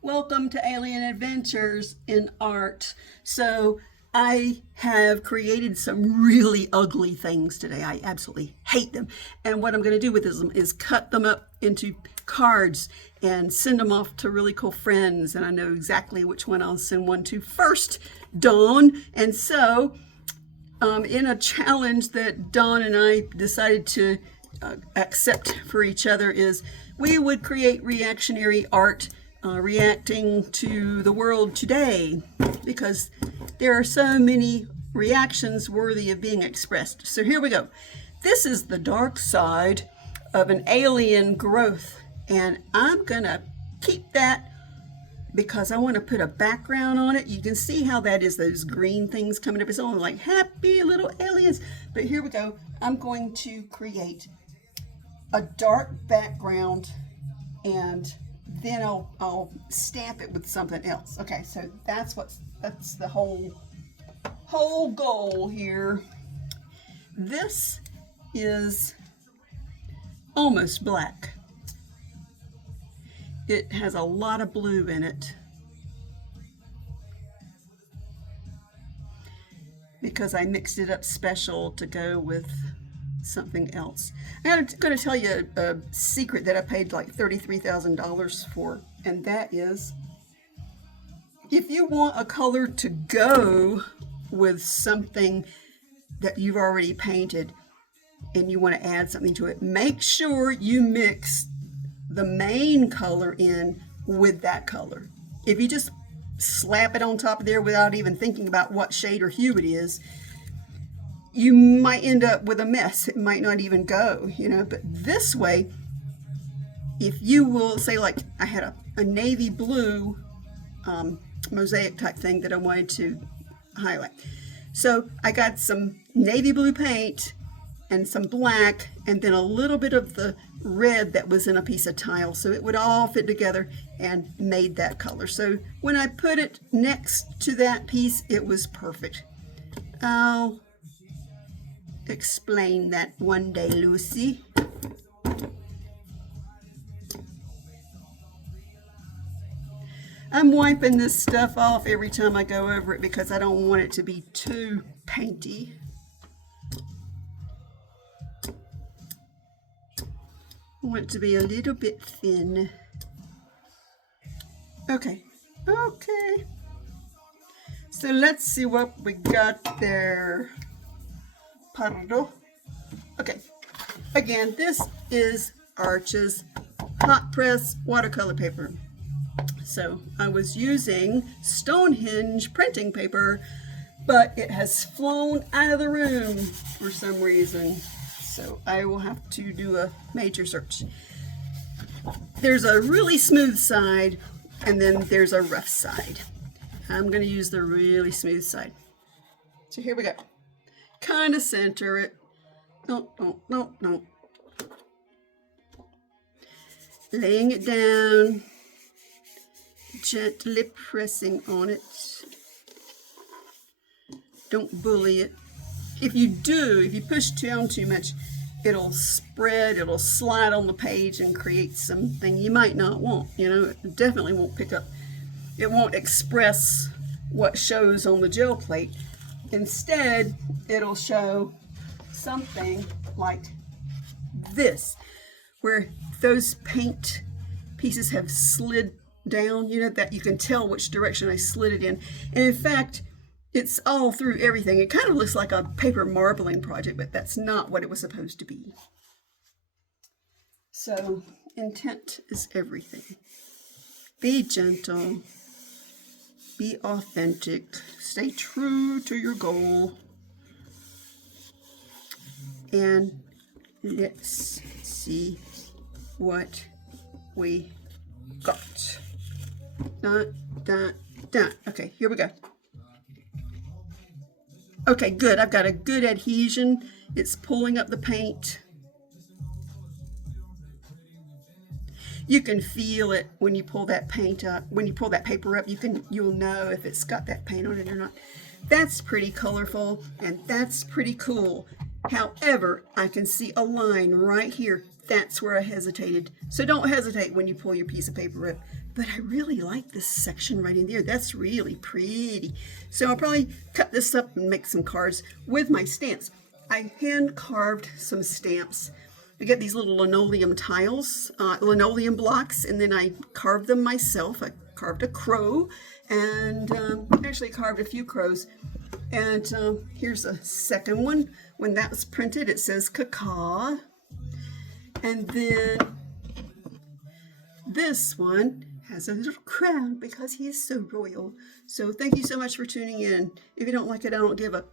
Welcome to Alien Adventures in Art. So, I have created some really ugly things today. I absolutely hate them. And what I'm going to do with them is cut them up into cards and send them off to really cool friends. And I know exactly which one I'll send one to first, Dawn. And so, in a challenge that Dawn and I decided to accept for each other is we would create reactionary art reacting to the world today, because there are so many reactions worthy of being expressed. So here we go. This is the dark side of an alien growth, and I'm gonna keep that because I want to put a background on it. You can see how that is, those green things coming up. It's all like happy little aliens. But here we go. I'm going to create a dark background, and then I'll stamp it with something else. Okay, so that's the whole goal here. This is almost black. It has a lot of blue in it because I mixed it up special to go with something else. I'm going to tell you a secret that I paid like $33,000 for, and that is, if you want a color to go with something that you've already painted and you want to add something to it, make sure you mix the main color in with that color. If you just slap it on top of there without even thinking about what shade or hue it is, you might end up with a mess. It might not even go, but this way, if you will say, like I had a navy blue mosaic type thing that I wanted to highlight. So I got some navy blue paint and some black, and then a little bit of the red that was in a piece of tile, so it would all fit together and made that color. So when I put it next to that piece, it was perfect. I'll explain that one day, Lucy. I'm wiping this stuff off every time I go over it because I don't want it to be too painty. I want it to be a little bit thin. Okay. So let's see what we got there. Pardo. Okay. Again, this is Arch's hot press watercolor paper. So I was using Stonehenge printing paper, but it has flown out of the room for some reason. So I will have to do a major search. There's a really smooth side, and then there's a rough side. I'm going to use the really smooth side. So here we go. Kind of center it. No. Laying it down. Gently pressing on it. Don't bully it. If you push down too much, it'll spread, it'll slide on the page and create something you might not want. It definitely won't pick up. It won't express what shows on the gel plate. Instead, it'll show something like this, where those paint pieces have slid down, that you can tell which direction I slid it in. And in fact, it's all through everything. It kind of looks like a paper marbling project, but that's not what it was supposed to be. So, intent is everything. Be gentle. Be authentic. Stay true to your goal. And let's see what we got. Okay, here we go. Okay, good. I've got a good adhesion. It's pulling up the paint. You can feel it when you pull that paint up. When you pull that paper up, you'll know if it's got that paint on it or not. That's pretty colorful, and that's pretty cool. However, I can see a line right here. That's where I hesitated. So don't hesitate when you pull your piece of paper up. but I really like this section right in there. That's really pretty. So I'll probably cut this up and make some cards with my stamps. I hand carved some stamps. I get these little linoleum tiles, linoleum blocks, and then I carved them myself. I carved a crow, and actually carved a few crows. And here's a second one. When that was printed, it says caca. And then this one has a little crown because he is so royal. So thank you so much for tuning in. If you don't like it, I don't give a